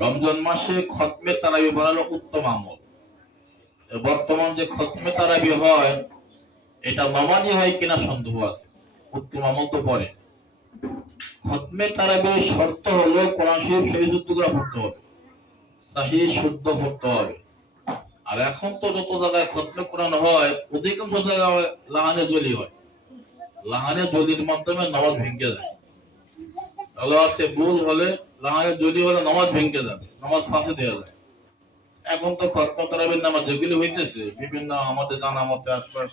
রমজান মাসে খতমে তারাবি বানানো উত্তম আমল। বর্তমান যে খতমে তারাবি হয়, এটা নমাজি হয় কিনা সন্দেহ আছে। উত্তম আমল তো পরে। খতমে তারাবির শর্ত হলো কোরআন শরীফ শহীদ উদ্যোগরা পড়তে হবে। সাহি শুদ্ধ পড়তে হবে। আর এখন তো যত জায়গায় খতমে কোরআন হয়, অধিকাংশ জায়গায় লাহানে জলি হয়। লাহানে জলির মাধ্যমে নামাজ ভেঙে যায়। আল্লাহতে ভুল হলে লাহানে জলি হলে নামাজ ভেঙে যাবে, নামাজ ফাঁসে দেওয়া যায়। এখন তো নামাজ যেগুলি হইতেছে, বিভিন্ন আমাদের জানা মতে আশপাশ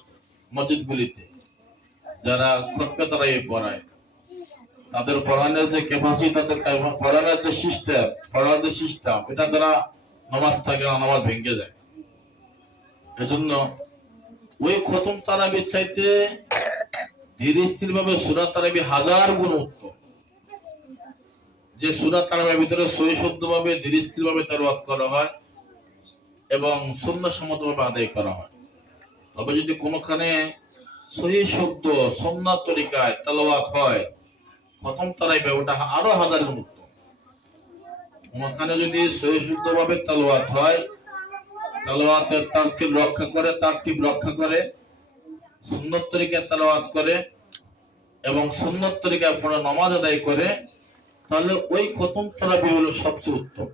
যারা খতমে তারাবি পড়ায়, তাদের পড়ানোর যে ক্যাপাসিটি তাদের পড়ানোর যে সিস্টেম যে সিস্টেম এটা দ্বারা নামাজ থাকে না, নামাজ ভেঙে যায়। এজন্য ওই খতম তারাবির চাইতে ধীর স্থির ভাবে সুরা তারাবি হাজার গুণ উত্তম। যে সুরা তারাবির ভিতরে সহি শুদ্ধ ভাবে ধীর স্থির ভাবে তারওয়াত করা হয় এবং শূন্য সম্মত ভাবে আদায় করা হয়। তবে যদি কোনোখানে সহি শব্দ সন্ন্যার তরিকায় তালাওয়াত হয়, প্রথম তারাইবে ওটা আরও হাজার গুণ ওখানে যদি সহি শুদ্ধ ভাবে তালোয়াত হয় তালোয়াতের তারটিব রক্ষা করে তারটিব রক্ষা করে সুন্নত তরিকায় তালোয়াত করে এবং সুন্নত তরিকায় পড়া নমাজ আদায় করে তাহলে ওই খতম তারাবি হলো সবচেয়ে উত্তম।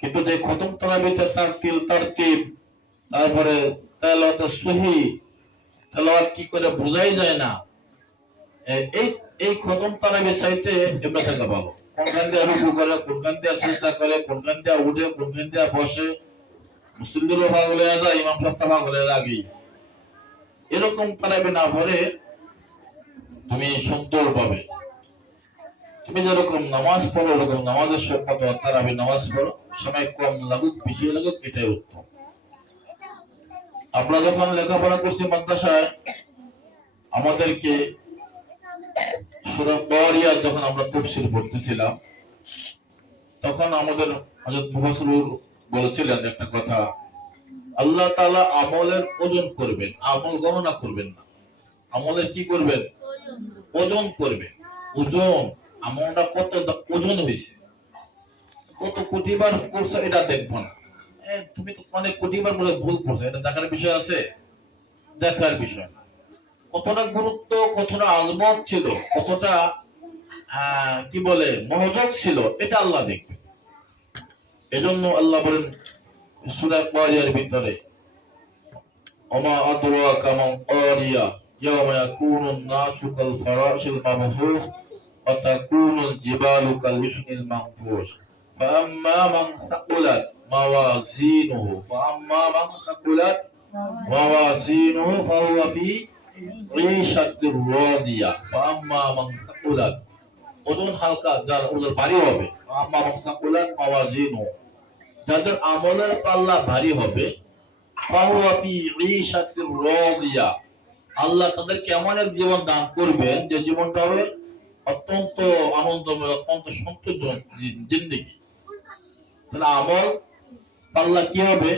কিন্তু যে খতম তারাবিতে তারটিল তারটিব তারপরে তালাওয়াতের সহি, তালাওয়াত কি করে বোঝাই যায় না এই এই খতম তারাবি চাইতে এমনি থাকা পাবো কোনখান দিয়ে রুকু করে কোনখান দিয়ে করে কোনখান দিয়ে উঠে কোনখান দিয়ে বসে মুসলিমদেরও ভাগ হয়ে যায় ইমাম সাহেবটা ভাগ এরকম তারাবি না পড়ে তুমি সুন্দর পাবে তুমি যেরকম নামাজ পড়ো এরকম নামাজের সম্মত তারাবি নামাজ পড়ো। সময় কম লাগুক পিছিয়ে লাগুক এটাই উত্তম। আমরা যখন লেখাপড়া করছি মাদ্রাসায় আমাদেরকে যখন আমরা তফসিল পড়তেছিলাম তখন আমাদের হযরত মুফাসসির বলেছিলেন একটা কথা আল্লাহ তাআলা আমলের ওজন করবেন আমল গণনা করবেন না। আমলের কি করবেন? ওজন করবেন। ওজন। আমলটা কত ওজন হয়েছে? কত কোটিবার করছ এটা দেখব না। তুমি তো অনেক কোটিবার বলে ভুল করছ, এটা দেখার বিষয় আছে? দেখার বিষয় কতটা গুরুত্ব, কতটা আজমত ছিল, কতটা কি বলে, মনোযোগ ছিল, এটা আল্লাহ দেখবে। এজন্য আল্লাহ বলেন সূরা কোয়ারিয়ার ভিতরে, ওমা আদরাকা মা কোয়ারিয়া ইয়াওমা ইয়াকুনুন নাসু কাল ফারাশিল মাবথুস ওয়া তাকুনুল জিবালু কাল ইহনিল মানফুস فأما من ثقلت موازينه فأما من ثقلت موازينه فهو في عيشة راضية فأما من ثقلت ওজন হালকা যার ওজন ভারী হবে আম্মা মান সাকুলাত মাওয়াজিনু যাদের আমলের পাল্লা ভারী হবে ফাহুয়া ফি ঈশাতির রাদিয়া আল্লাহ তাদেরকে এমন এক জীবন দান করবেন যে জীবনটা হবে অত্যন্ত আনন্দময়, অত্যন্ত সন্তুষ্ট জিন্দেগি। তাহলে আমল পাল্লা কি হবে?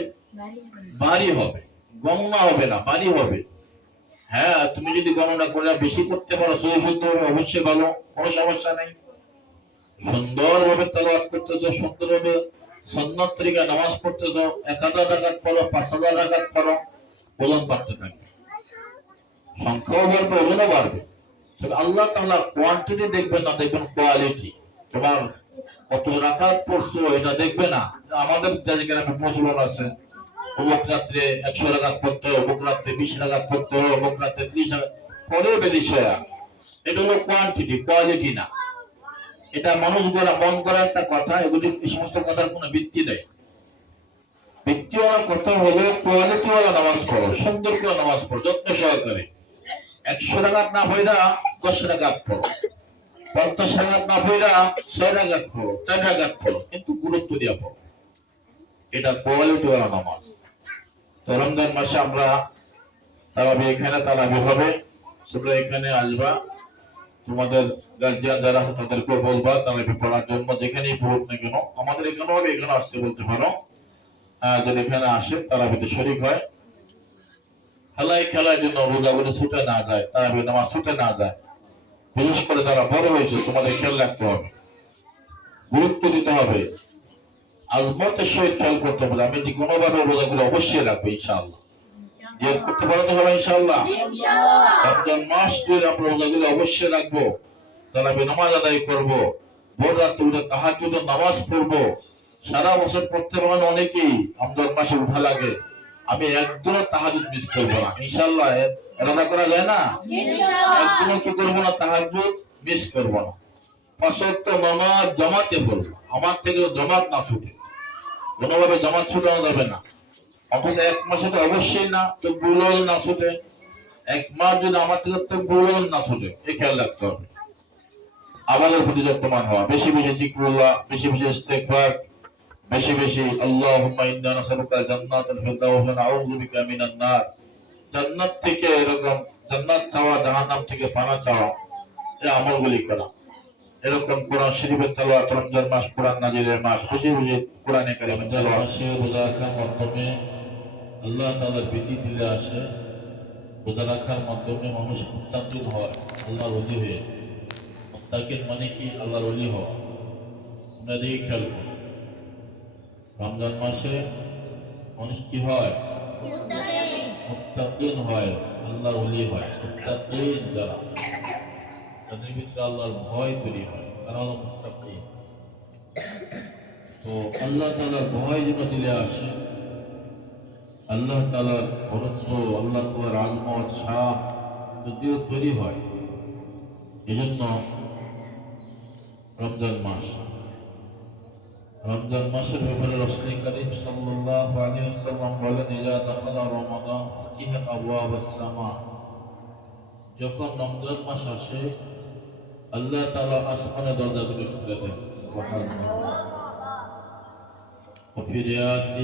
ভারী হবে। গণনা হবে না ভারী হবে। হ্যাঁ তুমি যদি গণনা করে বেশি করতে পারো সহি হবে, অবশ্যই ভালো, কোনো সমস্যা নেই। সুন্দর ভাবে তালাওয়াত করতেছো সুন্দর ভাবে সন্ন্যত তরিকা নামাজ পড়তেছো, এক হাজার টাকা পড়ো, পাঁচ হাজার টাকা পড়ো ওজন বাড়তে থাকে। সংখ্যাও বাড়বে, ওজনও বাড়বে। আল্লাহ তাআলা কোয়ান্টিটি দেখবেন না, দেখবেন কোয়ালিটি তোমার কত রাখাত পড়ছো, এটা দেখবে না। আমাদের যেখানে প্রচলন আছে? অমুক রাত্রে একশো রাখাত পড়তে হয়, অমুক রাত্রে বিশ রাখাত পড়তে হয়, অমুক রাত্রে ত্রিশ পরে বেদিশয়া এটা হলো কোয়ান্টিটি কোয়ালিটি না। এটা মানুষ গড়া মন করা একটা কথা, এগুলি এই সমস্ত কথার কোনো ভিত্তি নেই। ভিত্তিওয়ালা কথা হলো কোয়ালিটিওয়ালা নামাজ পড়ো, সুন্দর করে নামাজ পড়ো, যত্ন সহকারে। একশো টাকাত না হইরা এখানে আসবা। তোমাদের গার্জিয়ান যারা তাদেরকে বলবা তারাবি পড়ার জন্য যেখানেই পড়ুক না কেন। আমাদের এখানেও হবে এখানে আসতে বলতে পারো। আহ, যদি এখানে আসে তারাবিতে শরীক হয়। খেলায় খেলার জন্য রোজাগুলো ছুটে না যায় তারাবি নামাজ ছুটে না যায়। বিশেষ করে তারা বড় হয়েছে তোমাদের খেয়াল রাখতে হবে। গুরুত্ব দিতে হবে। আজমতের সহিত খেয়াল করতে হবে। আমি যে কোনো ভাবে রোজাগুলো অবশ্যই রাখব ইনশাআল্লাহ। ইয়ে করতে পারো তো সবাই ইনশাআল্লাহ? রমজান মাস জুড়ে আমরা রোজাগুলো অবশ্যই রাখব। তারাবি নামাজ আদায় করব। ভোর রাত্রে উঠে তাহাজ্জুদ নামাজ পড়ব। সারা বছর পড়তে পারেন অনেকেই। রমজান মাসে উঠা লাগে। আমি একদিনও তাহাজুদ মিস করব না। ইনশাল্লাহ এ- করা যায় না? একদিনও কি করব না তাহাজুদ মিস করব না। পাঁচত্ব নামাজ জামাতে পড়ব আমার থেকে জামাত না ছুটে। কোনোভাবে জামাত ছুটানো যাবে না। অথচ এক মাসে তো অবশ্যই না তো গুলো না ছুটে। এক মাস যদি আমার থেকে তো গুলো না ছুটে এই খেয়াল রাখতে হবে। আমাদের প্রতি যত্নবান হওয়া। বেশি বেশি জিক্রুল্লাহ বেশি বেশি ইস্তেগফার বেশি বেশি নার। জান্নাত থেকে এরকম, জান্নাত চাওয়া, জাহান্নাম থেকে পানা চাওয়া এই আমলগুলি করা। এরকম কোরআন শরীফের তেলাওয়াত, রমজান মাস, কোরআন নাজিরের মাস বেশি বেশি কোরআনে রোজা রাখার মাধ্যমে আল্লাহ তাআলার ভীতি দিলে আসে। রোজা রাখার মাধ্যমে মানুষ মুত্তাকিন হয়, আল্লাহর হয়ে। মুত্তাকিন মানে কি? আল্লাহর ওলি হওয়া। আমরা এই খেয়াল রমজান মাসে মানুষ কি হয়? হয় আল্লাহর ওলি হয় তাদের ভিতরে আল্লাহর ভয় তৈরি হয় মুত্তাকিন। তো আল্লাহ তাআলার ভয় যেন আসে, আল্লাহ তাআলার বরত্ব আল্লাহ তাআলার আজমত শাহ যদিও তৈরি হয়, এজন্য রমজান মাস রমজান মাসের ব্যাপারে রসুল করিম সাল্লাল্লাহু আলাইহি ওয়াসাল্লাম বলেন ইজা দাখালা রমাদান ফাতিহাত আবওয়াবাস সামা যখন রমজান মাস আসে আল্লাহ তাআলা আসমানের দরজাগুলো খুলে দেন সুবহানাল্লাহ وفي رواية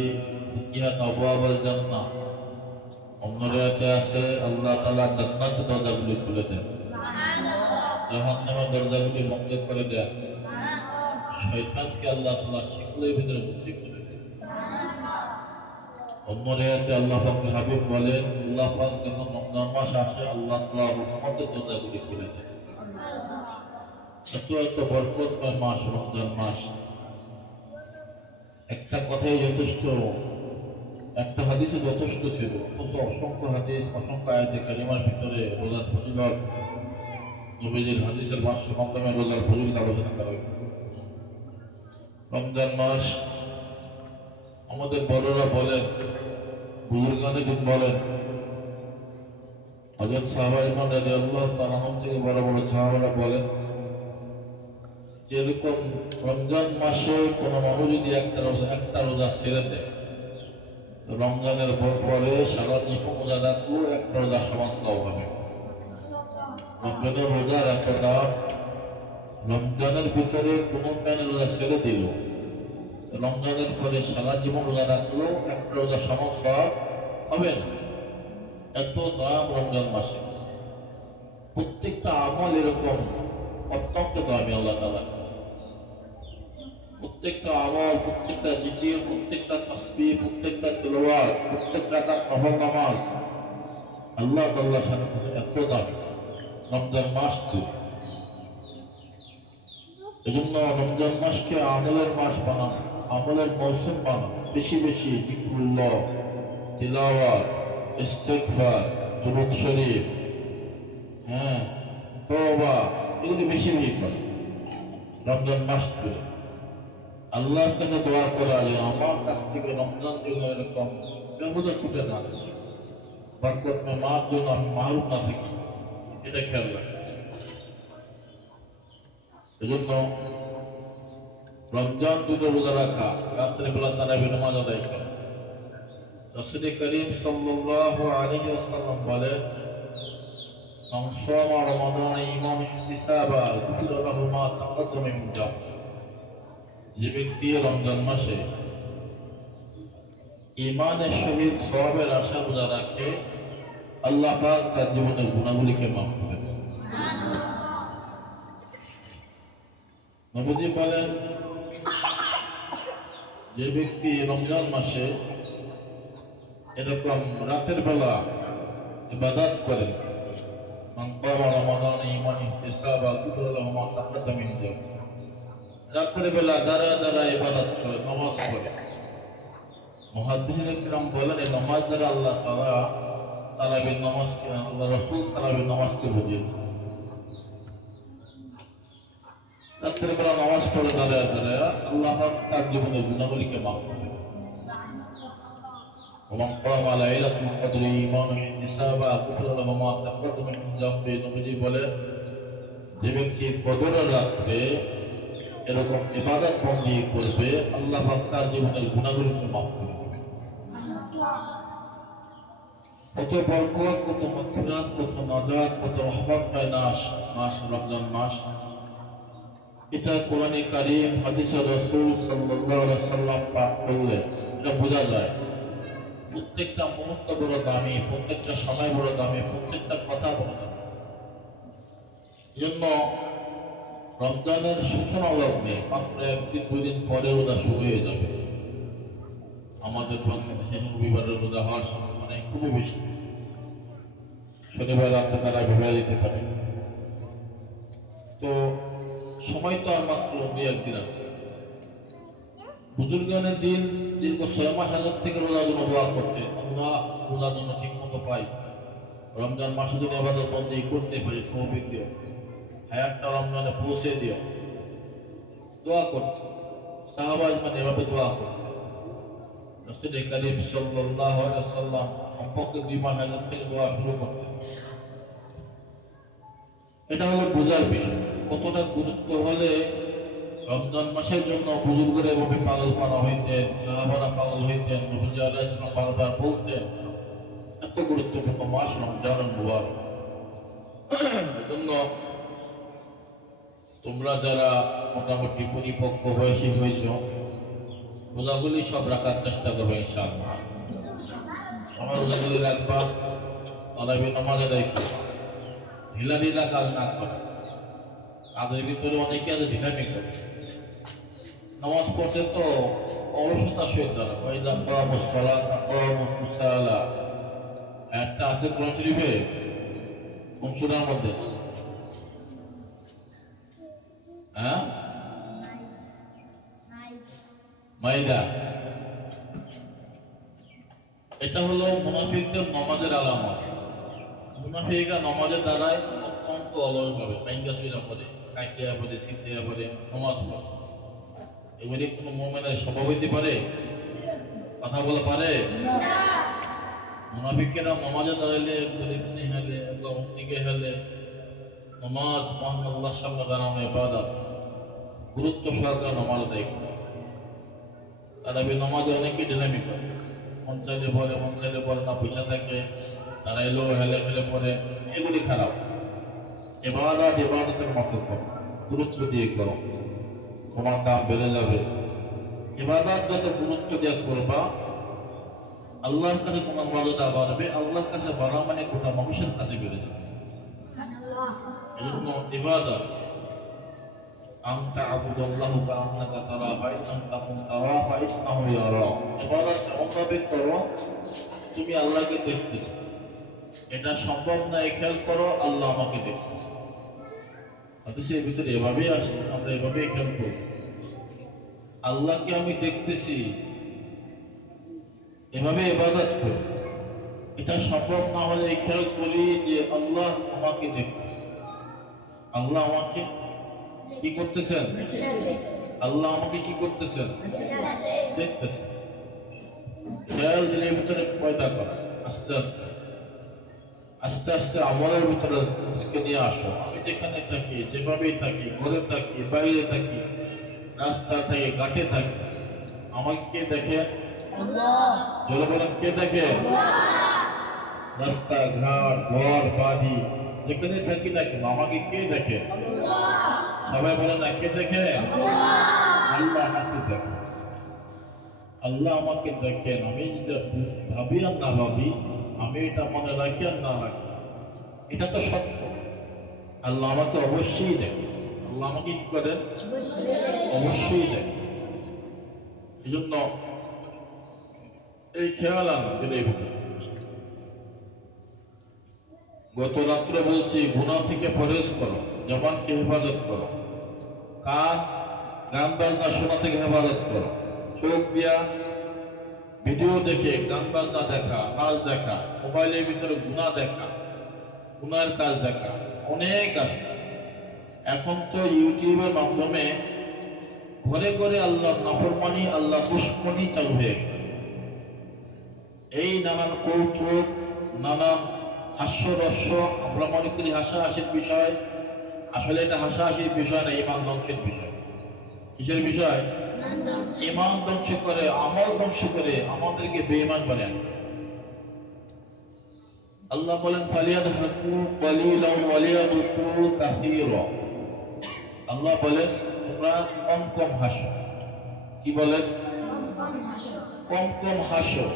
فتحت أبواب الجنة অন্য রেয়াতে আছে আল্লাহ তাআলা জান্নাত দরজাগুলি খুলে দেন জাহান্নামের দরজাগুলি বন্ধ করে দেন শয়তানকে আল্লাহ তাআলা শিকলের ভিতরে বন্দী করে আল্লাহ হাবিব বলেন, আল্লাহ পাক যখন রমজান মাস আসে, আল্লাহ রহমতের এত এত বরকতময় মাস, রমজান মাস। একটা কথাই যথেষ্ট, একটা হাদিসে যথেষ্ট ছিল। অথচ অসংখ্য হাদিস, অসংখ্য আয়াতে কালিমার ভিতরে রোজার ফজিলত। নবীজির হাদিসের ভাষ্য মাধ্যমে রোজার আলোচনা করা হয়েছে। রমজান মাস, আমাদের বড়রা বলেন, বুজুর্গানে দিন বলেন হজরত সাহাবা ইমান রাজি আল্লাহ তার থেকে বড় বড় সাহাবারা বলেন, যেরকম রমজান মাসে কোনো মানুষ যদি একটা রোজা একটা রোজা ছেড়ে দেয়, রমজানের পর- সারা জীবন রোজা রাখলেও একটা রোজা সমাজ হবে। রমজানের রোজার একটা দাম রমজানের ভিতরে কোনো প্যানে রোজা ছেড়ে দিল। রমজানের পরে সারা জীবন রোজা রাখলেও একটা রোজা সমাজ সব হবে না। এত দাম রমজান মাসে। প্রত্যেকটা আমল এরকম অত্যন্ত দামি, আল্লাহ কাছে প্রত্যেকটা আমল, প্রত্যেকটা জিকির, প্রত্যেকটা তাসবিহ, প্রত্যেকটা তেলাওয়াত, প্রত্যেকটা তার নফল নামাজ, আল্লাহ তাল্লাহ সাথে এত দামি। রমজান মাস তো এজন্য রমজান মাসকে আমলের মাস বানানো, আমলের মৌসুম বানানো, বেশি বেশি জিক্রুল্লাহ, তিলাওয়াত, ইস্তেগফার, দুরূদ শরীফ হ্যাঁ তওবা, এগুলি বেশি বেশি করে রমজান মাস ধরে। আল্লাহর কাছে দোয়া করা যে, আমার কাছ থেকে রমজান জন্য এরকম বেহুদা ছুটে না মে মার জন্য আমি মারুম না থাকি। এটা খেয়াল রাখবেন এজন্য রমজান জুড়ে রোজা রাখা রাত্রে বেলা তারা বিনামাজ আদায় করা রসুল করিম সাল্লাল্লাহু আলাইহি ওয়াসাল্লাম বলেন من صام رمضان إيمانا احتسابا غفر له ما تقدم من ذنبه যে ব্যক্তি রমজান মাসে ইমানের সহিত সবের আশা বোঝা রাখে আল্লাহ পাক তার জীবনের গুণাগুলিকে মাফ করে নবজি বলেন যে ব্যক্তি রমজান মাসে এরকম রাতের বেলা ইবাদাত করেন রাতের বেলা দ্বারা দ্বারা ইবাদত করে, নমাজ পড়ে। মহাদিসের কিরম বলেন, এই নমাজ দ্বারা আল্লাহ তারা তারাবির নমাজকে, আল্লাহ রসুল তারাবির নমাজকে বুঝিয়েছে রাত্রে বেলা নামাজ পড়ে দাঁড়া দাঁড়া আল্লাহ পাক তার জীবনের গুণাবলীকে মাফ করে ومن قام ليلة القدر إيمانا احتسابا غفر له ما تقدم من ذنبه নবীজি বলেন যে ব্যক্তি কদরের রাত্রে এরকম ইবাদত বন্দী করবে আল্লাহ পাক তার জীবনের গুণাগুলিকে মাফ করে দেবে কত বরকত কত মথুরাত কত নাজাত কত রহমত হয় নাশ মাস রমজান মাস এটা কোরআনে কারিম, হাদিসে রাসূল সাল্লাম পাঠ করলে এটা বোঝা যায়। প্রত্যেকটা মুহূর্ত বড় দামি, প্রত্যেকটা সময় বড় দামি, প্রত্যেকটা কথা বড় দামি। জন্য রমজানের সূচনা লগ্নে মাত্র একদিন, দুই দিন পরে রোজা শুরু হয়ে যাবে। আমাদের বাংলাদেশে রবিবারে রোজা হওয়ার সম্ভাবনা খুবই বেশি। শনিবার রাতে তারা ভেবে যেতে পারে। তো সময় তো আর মাত্র দুই একদিন আছে। বুজুর্গানের দিন, দীর্ঘ ছয় মাস আগের থেকে জন্য দোয়া করতে, আমরা রোজার জন্য ঠিক মতো পাই। রমজান মাসে যদি আবাদত বন্দী করতে পারি, তৌফিক দিও। হায়াতটা রমজানে পৌঁছে দিও। দোয়া করতে সাহাবাজ মানে এভাবে দোয়া করতে সাল্লাম কমপক্ষে দুই মাস আগের থেকে দোয়া শুরু করতে এটা হলো বোঝার বিষয়। কতটা গুরুত্ব হলে রমজান মাসের জন্য বুজুর্গরা এভাবে পাগল করা হইতেন সাহাবারা পাগল হইতেন আলাইহিস বারবার বলতেন, এত গুরুত্বপূর্ণ মাস রমজান মুবারক। এজন্য তোমরা যারা মোটামুটি পরিপক্ক বয়সী হয়েছ, রোজাগুলি সব রাখার চেষ্টা করবে ইনশাআল্লাহ। সময় রোজাগুলি রাখবা তারাবি নামাজ আদায় করবা কাজ না করা। তাদের ভিতরে অনেকে আছে ঢিলামি করে। নামাজ পড়তে তো অলসতা সহিত করা সালা একটা আছে শরীফে মধ্যে। হ্যাঁ? মাইদা। এটা হলো মুনাফিকদের নমাজের আলামত। মুনাফিকরা নমাজের দ্বারাই অত্যন্ত অলস ভাবে কাইঙ্গা শুইরা পড়ে। কাইতিয়া পড়ে সিদ্ধিয়া পড়ে নমাজ পড়ে। এগুলি কোনো মোমেনের স্বভাব হইতে পারে? কথা বলে পারে? মুনাফিকেরা নমাজে দাঁড়াইলে গরিবনি হেলে গমদিকে হেলে। নমাজ মহান আল্লাহর সামনে দাঁড়ানো ইবাদত। গুরুত্ব সহকারে নমাজ দেয় তারা নমাজে অনেকে ডিনামি করে। মন চাইলে পরে মন চাইলে পরে না, পয়সা থাকে তারা এলো হেলে ফেলে পরে এগুলি খারাপ। এবাদতের মতো করো গুরুত্ব দিয়ে করো। তোমার দাম বেড়ে যাবে। এবাদত যত গুরুত্ব দিয়ে করবা, আল্লাহর কাছে তোমার মর্যাদা বাড়বে, আল্লাহর কাছে বাড়া মানে গোটা মানুষের কাছে বেড়ে যাবে। এমনভাবে করো, তুমি আল্লাহকে দেখতেছো। এটা সম্ভব না খেয়াল করো, আল্লাহ আমাকে দেখতেছে। এর ভিতরে এভাবেই আসে আমরা এভাবেই খেয়াল করি আল্লাহকে আমি দেখতেছি, এভাবে ইবাদত করি। এটা সম্ভব না হলে এই খেয়াল করি যে আল্লাহ আমাকে দেখতেছে। আল্লাহ আমাকে কি করতেছেন? আল্লাহ আমাকে কি করতেছেন? দেখতেছেন খেয়াল দিনের ভিতরে পয়দা করা, আস্তে আস্তে। আস্তে আস্তে আমলের ভিতরে আজকে নিয়ে আসো। আমি যেখানে থাকি যেভাবেই থাকি ঘরে থাকি বাইরে থাকি রাস্তা থাকি ঘাটে থাকি আমাকে কে দেখে? বলেন কে দেখে? রাস্তা ঘাট ঘর বাড়ি যেখানে থাকি না কেন আমাকে কে দেখে? সবাই বলে না কে দেখে? আল্লাহ। আমাকে দেখে। আল্লাহ আমাকে দেখেন, আমি যদি ভাবি আর না ভাবি, আমি এটা মনে রাখি আর না রাখি। এটা তো সত্য। আল্লাহ আমাকে অবশ্যই দেখে। আল্লাহ আমাকে কি করেন? অবশ্যই দেখে। এই জন্য এই খেয়াল আনা গত রাত্রে বলছি গুণা থেকে পরেশ করো, জবানকে হেফাজত করো। কান, গান, বাজনা শোনা থেকে হেফাজত করো। চোখ দিয়া ভিডিও দেখে, গান বাজনা দেখা নাচ দেখা, মোবাইলের ভিতরে গুণা দেখা গুনার কাজ দেখা, অনেক আছে। এখন তো ইউটিউবের মাধ্যমে ঘরে ঘরে আল্লাহ নাফরমানি, আল্লাহ দুশ্মনী চালু হয়ে এই নানান কৌতুক, নানান হাস্যরস্য, আমরা মনে করি হাসাহাসির বিষয়। আসলে এটা হাসাহাসির বিষয় না, ইমান ধ্বংসের বিষয়। কিসের বিষয়? ইমান ধ্বংস করে, আমল ধ্বংস করে আমাদেরকে বেঈমান বানায়। আল্লাহ বলেন ফালিয়াদ হাকু কালিলান ওয়ালিয়াদুকু কাসীরা। আল্লাহ বলেন, তোমরা কম কম হাসো। কি বলেন? কম কম হাসো।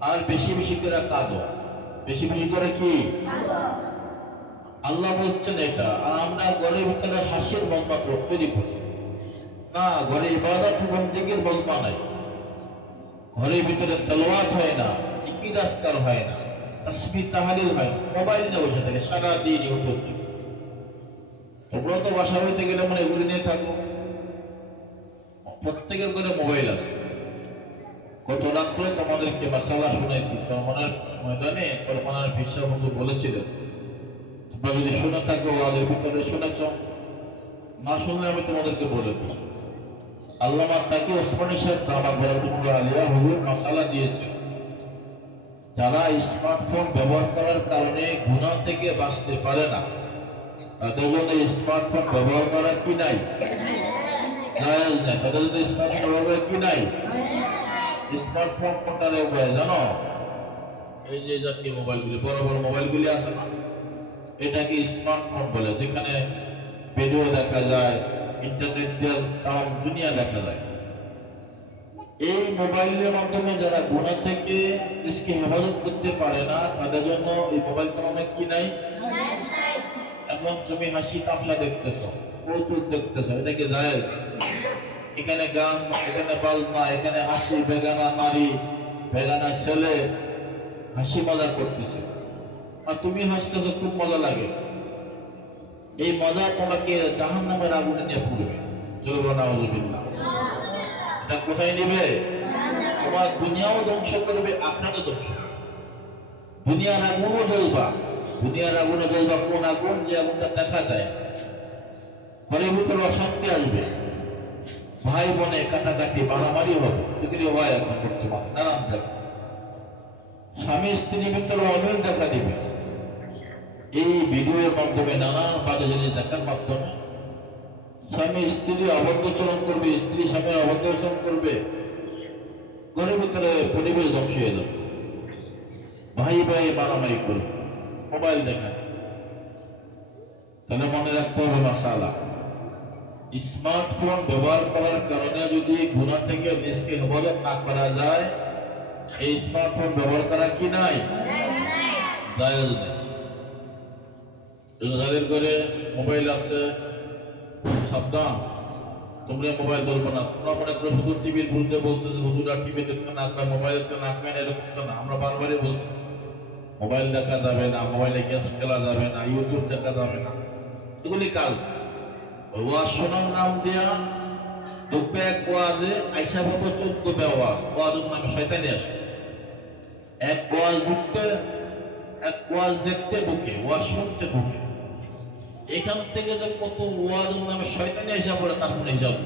আর বেশি বেশি করে কাঁদো। বেশি বেশি করে কি? আল্লাহ বলছেন এটা। আর আমরা ঘরের ভিতরে হাসির মজমা তৈরি করছি। না, ঘরে ইবাদত বন্দিগির মজমা নাই। ঘরের ভিতরে তেলাওয়াত হয় না, জিকির আজকার হয় না তসবি তাহালিল হয় মোবাইল নিয়ে বসে থাকে, সারা দিন থেকে তোমরা তো বাসা হইতে গেলে মানে এগুলি নিয়ে থাকো। প্রত্যেকের ঘরে মোবাইল আছে। গত রাত্রে তোমাদেরকে মাসালা শুনেছি কল্পনার ময়দানে কল্পনার বিশ্বাস বন্ধু বলেছিলেন, তোমরা যদি শুনে থাকো আমাদের ভিতরে শুনেছ, না শুনলে আমি তোমাদেরকে বলে দেব। আল্লামা তাকে ওসমানী সাহেব আলিয়া হুজুর মশালা দিয়েছে যারা স্মার্টফোন ব্যবহার করার কারণে গুণা থেকে বাঁচতে পারে না, তাদের জন্য স্মার্টফোন ব্যবহার করা কি নাই? নাই। তাদের জন্য স্মার্টফোন ব্যবহার কি নাই? স্মার্টফোন কোনটা রেখে জানো? এই যে জাতীয় মোবাইলগুলি, বড় বড় মোবাইলগুলি আছে না? এটাকে স্মার্টফোন বলে, যেখানে ভিডিও দেখা যায় ইন্টারনেট দিয়ে তাম দুনিয়া দেখা যায়। এই মোবাইলের মাধ্যমে যারা গুণা থেকে নিজকে হেফাজত করতে পারে না, তাদের জন্য এই মোবাইল ফোনে কি নাই? এখন তুমি হাসি তামসা দেখতেছো কৌতুক দেখতেছো এটা কি জায়েজ। এখানে গান, এখানে বাজনা, এখানে হাসি, বেগানা নারী, বেগানা ছেলে, হাসি মজা করতেছে। আর তুমি হাসতেছো, খুব মজা লাগে। এই মজা তোমাকে জাহান নামের আগুনে নিয়ে পড়বে। এটা কোথায় নিবে? তোমার দুনিয়াও ধ্বংস করবে আখড়াও ধ্বংস। দুনিয়ার আগুনও জ্বলবা। দুনিয়ার আগুনে জ্বলবা কোন আগুন যে আগুনটা দেখা যায়? ঘরের ভিতরে অশান্তি আসবে। ভাই বোনে কাটাকাটি মারামারি হবে। এগুলি হয় এখন বর্তমানে নানান জায়গায় স্বামী স্ত্রীর ভিতরে অমিল দেখা দিবে। এই ভিডিওর মাধ্যমে নানান বাজে জিনিস দেখার মাধ্যমে স্বামী স্ত্রী অবদ্ধচরণ করবে স্ত্রী স্বামীর অবদ্ধচরণ করবে ঘরের ভিতরে পরিবেশ ধ্বংস হয়ে যাবে। ভাই ভাই মারামারি করবে। মোবাইল দেখা তাহলে মনে রাখতে হবে মাসালা স্মার্টফোন ব্যবহার করার কারণে যদি গুণা থেকে নিজকে হেফাজত না করা যায় এই স্মার্টফোন ব্যবহার করা কি নাই। জায়েজ নেই। যাদের করে মোবাইল আছে। সাবধান। তোমরা মোবাইল ধরবো না। তোমরা মনে করো শুধু টিভির বলতে বলতেছে, হুজুরা টিভি দেখতে না খায় মোবাইল দেখতে না খায় এরকম তো না। আমরা বারবারই বলছি, মোবাইল দেখা যাবে না, মোবাইলে গেমস খেলা যাবে না ইউটিউব দেখা যাবে না। এগুলি কাল ওয়াজ শোনার নাম দিয়া ঢুকবে এক ওয়াজে আইসা ভাবো চোদ্দ ওয়াজ ওয়াজের নামে শয়তানি আসে। এক ওয়াজ ঢুকতে, এক ওয়াজ দেখতে ঢুকে ওয়াজ শুনতে ঢুকে এখান থেকে যে কত ওয়াজের নামে শয়তানি আইসা পড়ে, তার মনে নেই।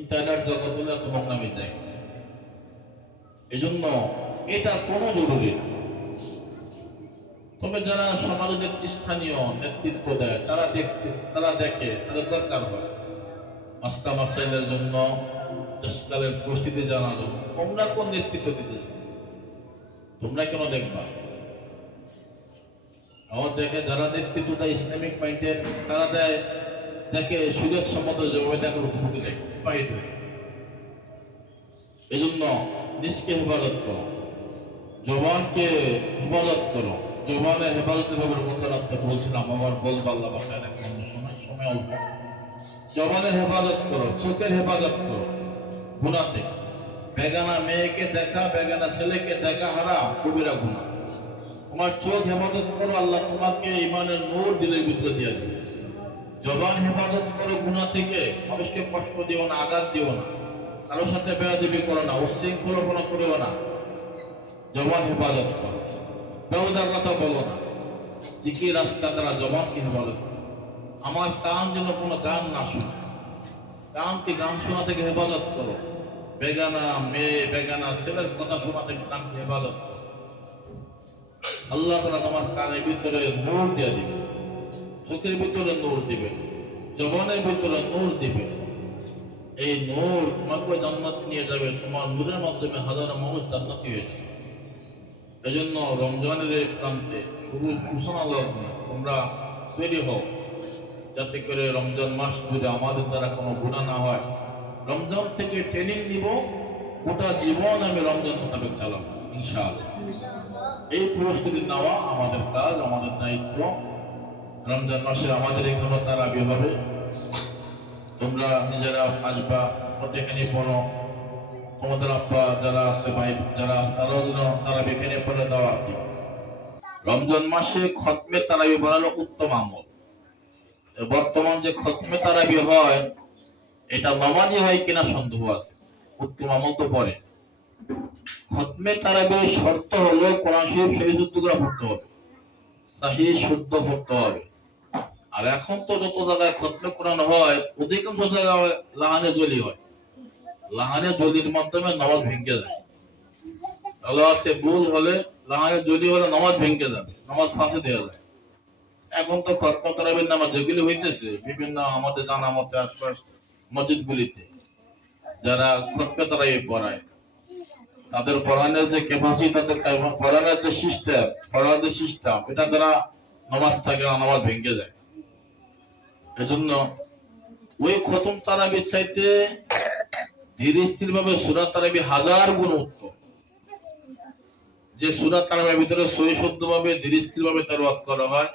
ইন্টারনেট জগৎ হলে তোমার নামে যায়। এই জন্য এটা কোনো জরুরি তবে যারা সমাজের নেতৃস্থানীয় নেতৃত্ব দেয় তারা দেখতে, তারা দেখে, তাদের দরকার হয়। মাস্তা মাসাইলের জন্য, দেশকালের পরিস্থিতি জানার জন্য তোমরা কোন নেতৃত্ব দিতেছ? তোমরা কেন দেখবা? আমার দেখে যারা নেতৃত্ব দেয়, ইসলামিক মাইন্ডের তারা দেয়, দেখে সুযোগ সম্মত দেখার উপভোগী দেখে বাহির হয়ে এই জন্য নিজকে হেফাজত করো, জবানকে হেফাজত করো জবানের হেফাজতের ব্যাপারে কথা রাখতে বলছিলাম, আমার বল পাল্লা বাসায় সময় সময় অল্প। জবানের হেফাজত করো চোখের হেফাজত করো গুণাতে বেগানা মেয়েকে দেখা, বেগানা ছেলেকে দেখা হারা কবিরা গুণা তোমার চোখ হেফাজত করো, আল্লাহ তোমাকে ইমানের নূর দিলের ভিতরে দিয়ে দেবে। জবান হেফাজত করো গুণা থেকে, মানুষকে কষ্ট দিও না, আঘাত দিও না। কারোর সাথে বেয়াদবি করো না উশৃঙ্খলপনা করিও না। জবান হেফাজত করো। বেহুদার কথা বলো না। দিকে রাস্তা দ্বারা জবানকে হেফাজত আমার কান যেন কোনো গান না শুনে। কানকে গান শোনা থেকে হেফাজত করো। বেগানা মেয়ে, বেগানা ছেলের কথা শোনা থেকে কানকে হেফাজত করো। আল্লাহ তারা তোমার কানের ভিতরে নূর দিয়ে দিবে চোখের ভিতরে নূর দিবে জবানের ভিতরে নূর দিবে এই নূর তোমাকে জান্নাত নিয়ে যাবে, তোমার নূরের মাধ্যমে হাজারো মানুষ জান্নাতি হয়েছে এই জন্য রমজানের এই প্রান্তে শুরু সূচনা লগ্নে তোমরা তৈরি হও, যাতে করে রমজান মাস যদি আমাদের দ্বারা কোনো গুণা না হয়। রমজান থেকে ট্রেনিং নিব, গোটা জীবন আমি রমজান মোতাবেক চালাবো ইনশাআল্লাহ। এই প্রস্তুতি নেওয়া আমাদের কাজ, আমাদের দায়িত্ব। রমজান মাসে আমাদের এখানে তার তারাবি হবে। তোমরা নিজেরা আসবা প্রত্যেকখানে পড়ো। তোমাদের আব্বা যারা আছে, ভাই যারা তারাও যেন তারাবি এখানে পড়ে দেওয়া রমজান মাসে খতমে তারাবি বানানো উত্তম আমল। বর্তমান যে খতমে তারাবি হয়, এটা নমাজি হয় কিনা সন্দেহ আছে। উত্তম আমল তো পরে খতমে তারাবির শর্ত হলো, কোরআন শরীফ সহি শুদ্ধ করে পড়তে হবে। সাহি শুদ্ধ পড়তে হবে। আর এখন তো যত জায়গায় খতমে কোরআন হয়, অধিকাংশ জায়গায় লাহানে জলি হয়। লাহানে জলির মাধ্যমে নামাজ ভেঙে যায়। আল্লাহতে ভুল হলে লাহানে জলি হলে নামাজ ভেঙে যাবে নামাজ ফাঁসে দেওয়া যায়। এখন তো খতমে তারাবির নামাজ যেগুলি হইতেছে, বিভিন্ন আমাদের জানা মতে আশপাশ মসজিদগুলিতে, যারা খতমে তারাবি পড়ায়। তাদের পড়ানোর যে ক্যাপাসিটি তাদের পড়ানোর যে সিস্টেম পড়ার যে সিস্টেম এটা দ্বারা নামাজ থাকে না, নামাজ ভেঙে যায়। এজন্য ওই খতম তারাবির চাইতে ধীর স্থির ভাবে সুরা তারাবি হাজার গুণ উত্তম। যে সুরা তারাবির ভিতরে সহি শুদ্ধ ভাবে ধীর স্থির ভাবে তারওয়াত করা হয়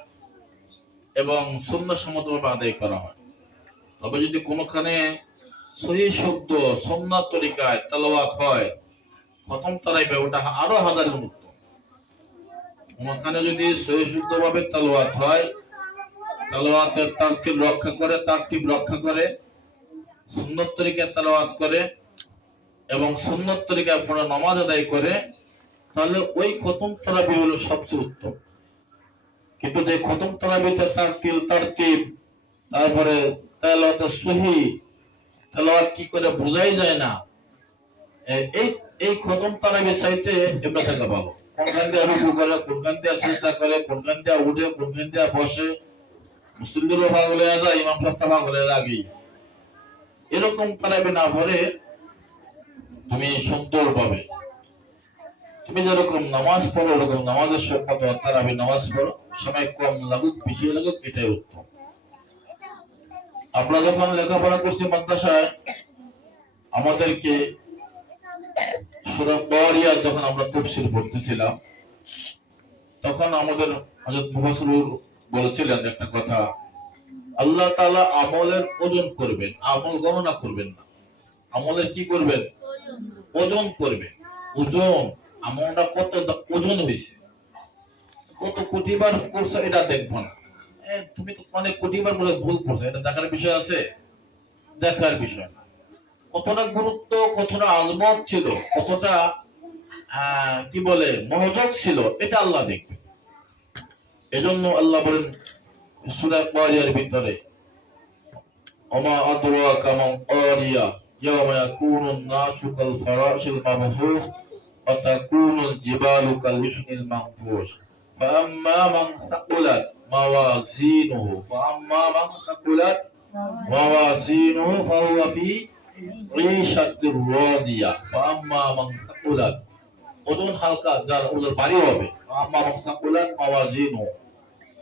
এবং শূন্য সম্মত ভাবে আদায় করা হয়। তবে যদি কোনোখানে সহি শব্দ সন্ন্যার তরিকায় তালাওয়াত হয় প্রথম তারাইবে ওটা আরও হাজার উত্তম। ওখানে যদি সহিশুদ্ধ ভাবে তালোয়াত হয় তালোয়াতের তারটিব রক্ষা করে তারটিব রক্ষা করে, সুন্নত তরিকায় তালোয়াত করে এবং সুন্দর তরিকায় পড়া নমাজ আদায় করে, তাহলে ওই খতম তারাবি হলো সবচেয়ে উত্তম। কিন্তু যে খতম তারাবিতে তারটিল তারটিব তারপরে তালাওয়াতের সহি, তালাওয়াত কি করে বোঝাই যায় না এই এই খতম তারাবি চাইতে এমনি থাকা পাবো। কোনখান দিয়ে রুকু করে কোনখান দিয়ে চেষ্টা করে কোনখান দিয়ে উঠে কোনখান দিয়ে বসে মুসলিমদেরও ভাগ হলে যায় ইমাম সাহেবটা ভাগ হলে আগেই। এরকম তারাবি না ভরে তুমি সুন্দর পাবে। তুমি যেরকম নামাজ পড়ো এরকম নামাজের সম্মত তারাবি নামাজ পড়ো। সময় কম লাগুক পিছিয়ে লাগুক, এটাই উত্তম। আমরা যখন লেখাপড়া করছি মাদ্রাসায়, আমাদেরকে যখন আমরা তফসিল পড়তেছিলাম তখন আমাদের মুফাসসির বলেছিলেন একটা কথা, আল্লাহ তাআলা আমলের ওজন করবেন, আমল গণনা করবেন না। আমলের কি করবেন? ওজন করবেন। ওজন, আমলটা কত ওজন হয়েছে। কত কোটিবার করছ এটা দেখব না। তুমি তো অনেক কোটিবার বলে ভুল করছ, এটা দেখার বিষয় আছে? দেখার বিষয় কতটা গুরুত্ব কতটা আজমত ছিল কতটা আহ, কি বলে মনোযোগ ছিল এটা আল্লাহ দেখবে এজন্য আল্লাহ বলেন সূরা কারিয়ার ভিতরে ওমা আদরাকা মা কারিয়া ইয়াওমা ইয়াকুনু النَّاسُ كَالْفَرَاشِ الْمَبْثُوثِ وَتَكُونُ الْجِبَالُ كَالْعِهْنِ الْمَنفُوشِ فَأَمَّا مَنْ ثَقُلَتْ موازينه فأما من ثقلت موازينه فهو في ওজন হালকা, যার ওজন ভারী হবে।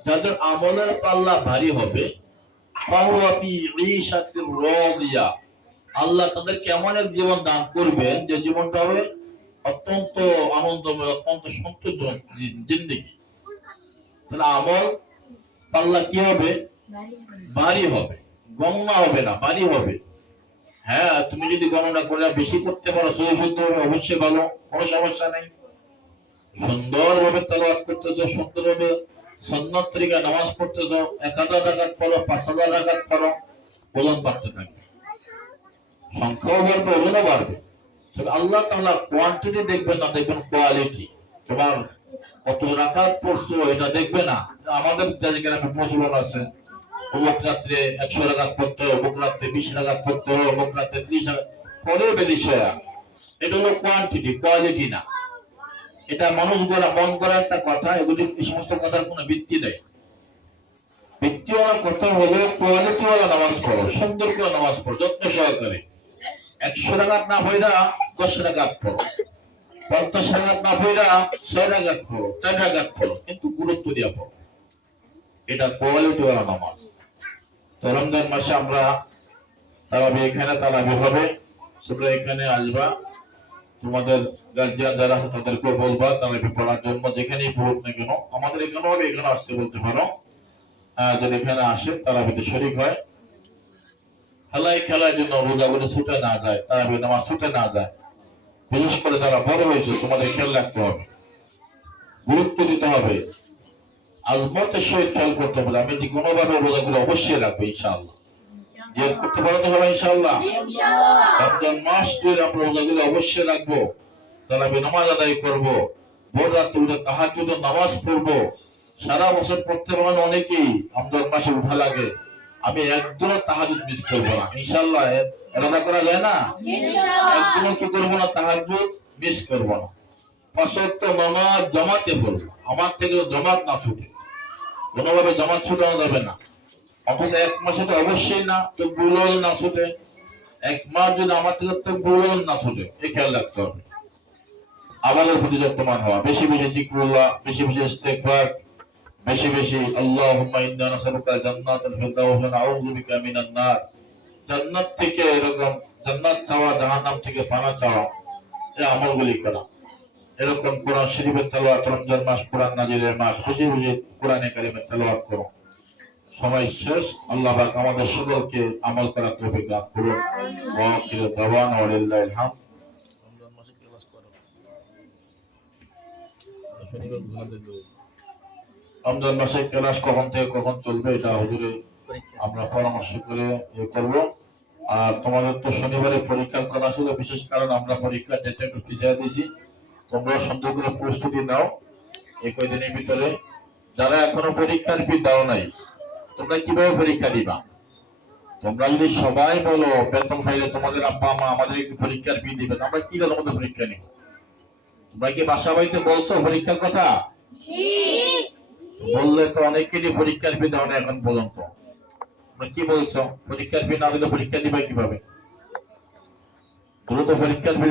যাদের আমলের পাল্লা ভারী হবে আল্লাহ তাদের কেমন এক জীবন দান করবেন, যে জীবনটা হবে অত্যন্ত আনন্দময়, অত্যন্ত সন্তোষজনক জিন্দিগি। তাহলে আমল পাল্লা কি হবে? ভারী হবে। গঙ্গা হবে না, ভারী হবে। হ্যাঁ তুমি যদি গণনা করে বেশি করতে পারো সৈফুদ্ধ হবে, অবশ্যই ভালো, কোনো সমস্যা নেই। সুন্দরভাবে তালাওয়াত করতেছো, সুন্দরভাবে সন্ন্যত তরিকা নামাজ পড়তেছ, এক হাজার রাখাত পড়ো, পাঁচ হাজার রাখাত পড়ো, ওজন বাড়তে থাকে সংখ্যাও বাড়বে, ওজনও বাড়বে। তবে আল্লাহ তাআলা কোয়ান্টিটি দেখবেন না, দেখবেন কোয়ালিটি তোমার কত রাখাত পড়ছো, এটা দেখবে না। আমাদের একটা প্রচলন আছে অমুক রাত্রে একশো রাখাত পড়তে হয়, অমুক রাত্রে বিশ রাখাত পড়তে হয়, অমুক রাত্রে ত্রিশ রাখাত পরে বেদিশয়া এটা হলো কোয়ান্টিটি কোয়ালিটি না। এটা মানুষ গড়া মন করা একটা কথা, এগুলি এই সমস্ত কথার কোনো ভিত্তি নেই। ভিত্তিওয়ালা কথা হলো কোয়ালিটিওয়ালা নামাজ পড়ো সুন্দর করে নামাজ পড়ো, যত্ন সহকারে। একশো টাকাত না হইরা দশ টাকাত পড়ো। পঞ্চাশ টাকাত না হইরা ছয় টাকাত পড়ো, চার টাকাত পড়ো, কিন্তু গুরুত্ব দিয়া পড়ো। এটা কোয়ালিটিওয়ালা নামাজ। রমজান মাসে আমরা তারাবি এখানে তারাবি হবে। তোমরা এখানে আসবা। তোমাদের গার্জিয়ান যারা আছে তাদেরকে বলবা তারাবি পড়ার জন্য, যেখানেই পড়ুক না কেন। আমাদের এখানেও হবে এখানে আসতে বলতে পারো। যদি এখানে আসে তারাবিতে শরিক হয়। খেলায় খেলার জন্য রোজাগুলো ছুটে না যায় তারাবি নামাজ ছুটে না যায়। বিশেষ করে তারা বড় হয়েছে, তোমাদের খেয়াল রাখতে হবে। গুরুত্ব দিতে হবে। আজমতের সহিত খেয়াল করতে হবে আমি যে কোনো ভাবে রোজাগুলো অবশ্যই রাখব ইনশাআল্লাহ। ইয়ে করতে পারো তো সবাই ইনশাআল্লাহ? রমজান মাস আমরা রোজাগুলো অবশ্যই রাখব নামাজ আদায় করব ভোর উঠে তাহাজ্জুদ নামাজ পড়ব। সারা বছর পড়তে পারেন অনেকেই রমজান মাসে উঠা লাগে। আমি একদিনও তাহাজুদ মিস করব না ইনশাআল্লাহ এ- করা যায় না? একদিনও কি করব না তাহাজুদ মিস করব না। ফসলত নামাজ জমাতে বলব। আমার থেকে জমাত না ছুটে কোনোভাবে জমাত ছুটানো যাবে না। অথচ এক মাসে তো অবশ্যই না, তো বুলন না ছুটে। এক মাস যদি আমার থেকে, তো বুলন না ছুটে। এই খেয়াল রাখতে হবে। আমাদের প্রতি যত্নবান হওয়া। বেশি বেশি জিক্রুল্লাহ, বেশি বেশি ইস্তেগফার, বেশি বেশি আল্লাহুম্মা ইন্না নাসআলুকা জান্নাতাল ফিরদাউস ওয়া নাউযু বিকা মিনান নার। জান্নাত থেকে এরকম জান্নাত চাওয়া, জাহান্নাম থেকে পানা চাওয়া এই আমলগুলি করা। এরকম কোরআন শরীফের তেলাওয়াত রমজান মাস কোরআন নাজিরের মাস বেশি বেশি কোরআনে কারিমের তেলাওয়াত করো সময় শেষ আল্লাহ পাক আমাদের সকলকে আমল করার তৌফিক দান করুন। ওয়া আখিরু দাওয়ানা ওয়া লিল্লাহিল হামদ। রমজান মাসে ক্লাস করো? শনিবার রমজান মাসে ক্লাস কখন থেকে কখন চলবে এটা হুজুরে আমরা পরামর্শ করে ইয়ে করব। আর তোমাদের তো শনিবারে পরীক্ষার কথা ছিল বিশেষ কারণ আমরা পরীক্ষার ডেটটা একটু পিছিয়ে দিয়েছি। তোমরা সুন্দর করে প্রস্তুতি নাও। এই কয়দিনের ভিতরে যারা এখনও পরীক্ষার ফি দাও নাই তোমরা কীভাবে পরীক্ষা দিবা? তোমরা যদি সবাই বলো বেতন পাইলে তোমাদের আব্বা মা আমাদের একটু পরীক্ষার ফি দিবেন আমরা কি তোমাদের পরীক্ষা নিব? তোমরা কি বাসা বাড়িতে বলছো পরীক্ষার কথা? বললে তো অনেকেরই পরীক্ষার ফি দাও না এখন পর্যন্ত। তোমরা কি বলছো? পরীক্ষার ফি না দিলে পরীক্ষা দিবা কীভাবে? দ্রুত পরীক্ষার ফি